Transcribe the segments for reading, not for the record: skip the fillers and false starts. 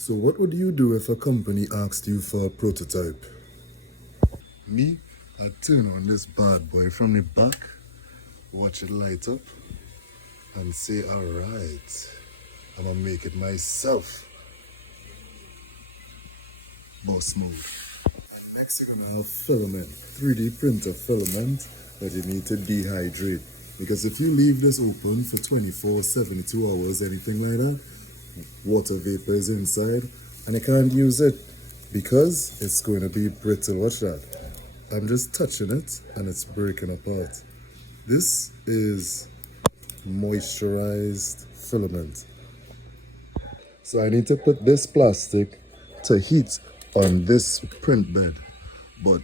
So what would you do if a company asked you for a prototype? Me, I'd turn on this bad boy from the back, watch it light up, and say, alright, I'm gonna make it myself. Boss mode. And next you're gonna have filament, 3D printer filament that you need to dehydrate. Because if you leave this open for 24, 72 hours, anything like that, water vapor is inside and you can't use it because it's going to be brittle. Watch that. I'm just touching it and it's breaking apart. This is moisturized filament. So I need to put this plastic to heat on this print bed, but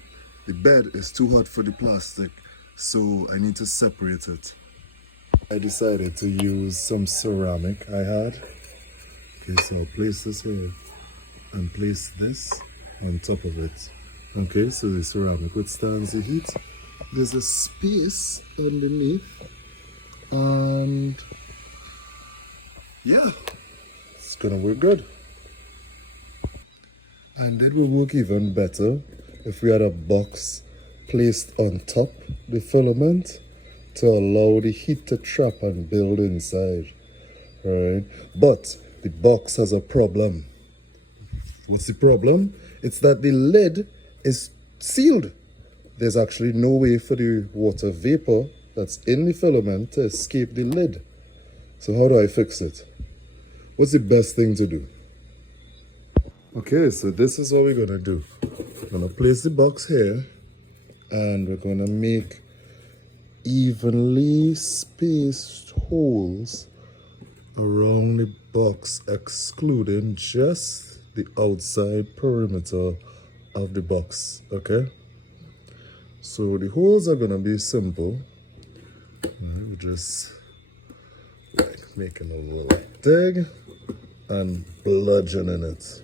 the bed is too hot for the plastic, so I need to separate it. I decided to use some ceramic I had. Okay, so I'll place this here and place this on top of it. Okay, so the ceramic withstands the heat. There's a space underneath, and yeah, it's gonna work good. And it will work even better if we had a box placed on top the filament to allow the heat to trap and build inside, right? But the box has a problem. What's the problem? It's that the lid is sealed. There's actually no way for the water vapor that's in the filament to escape the lid. So how do I fix it? What's the best thing to do? Okay, so this is what we're gonna do. We're gonna place the box here and we're gonna make evenly spaced holes around the box, excluding just the outside perimeter of the box. Okay, so the holes are gonna be simple. We're just like making a little dig and bludgeoning it.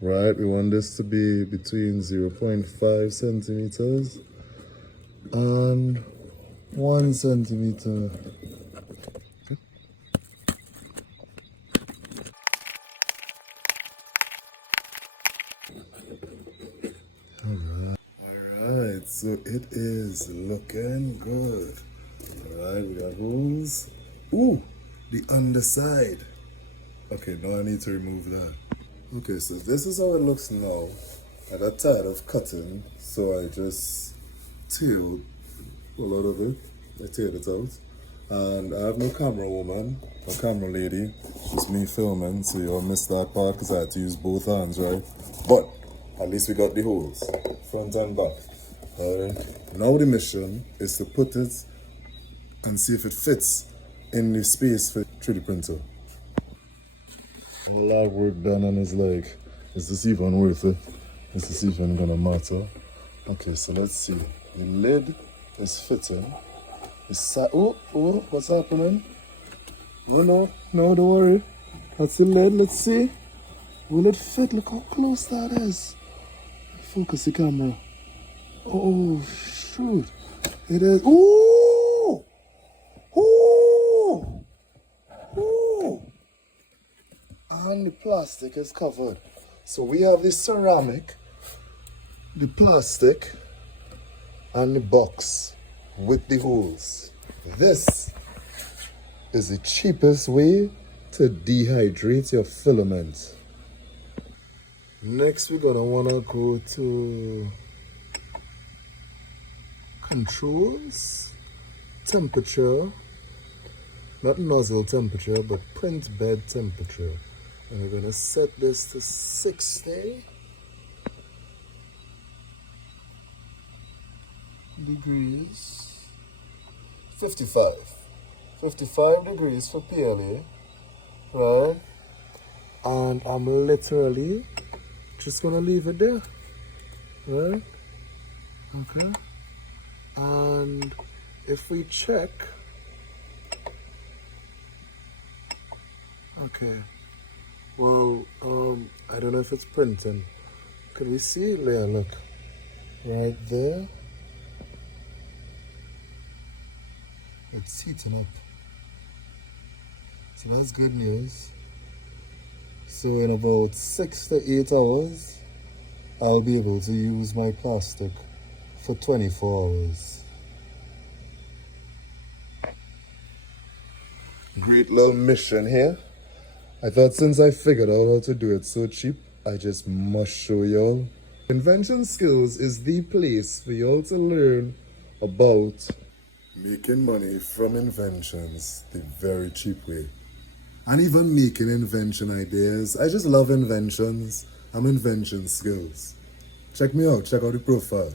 Right, we want this to be between 0.5 centimeters and 1 centimeter. Okay. Alright, so it is looking good. Alright, we got holes. Ooh, the underside. Okay, now I need to remove that. Okay, so this is how it looks now. I got tired of cutting, so I just tailed a lot of it. I tailed it out. And I have no camera woman, no camera lady. It's just me filming, so you'll miss that part because I had to use both hands, right? But at least we got the holes, front and back. Alright. Now the mission is to put it and see if it fits in the space for 3D printer. A lot of work done and it's like, is this even worth it? Is this even gonna matter? Okay, so let's see. The lid is fitting. Oh, what's happening? No, don't worry. That's the lid, let's see. Will it fit? Look how close that is. Focus the camera. Oh, shoot. It is. Ooh! Ooh! Ooh! And the plastic is covered. So we have the ceramic, the plastic, and the box with the holes. This is the cheapest way to dehydrate your filament. Next, we're gonna wanna go to controls, temperature, not nozzle temperature, but print bed temperature. And we're gonna set this to 60 degrees, 55 degrees for PLA, right? And I'm literally just gonna leave it there, right? Okay. And if we check, okay. Well, I don't know if it's printing. Could we see it there? Look, right there. It's heating up. So that's good news. So in about 6 to 8 hours, I'll be able to use my plastic for 24 hours. Great little mission here. I thought since I figured out how to do it so cheap, I just must show y'all. Invention Skills is the place for y'all to learn about making money from inventions the very cheap way. And even making invention ideas. I just love inventions. I'm Invention Skills. Check me out, check out the profile.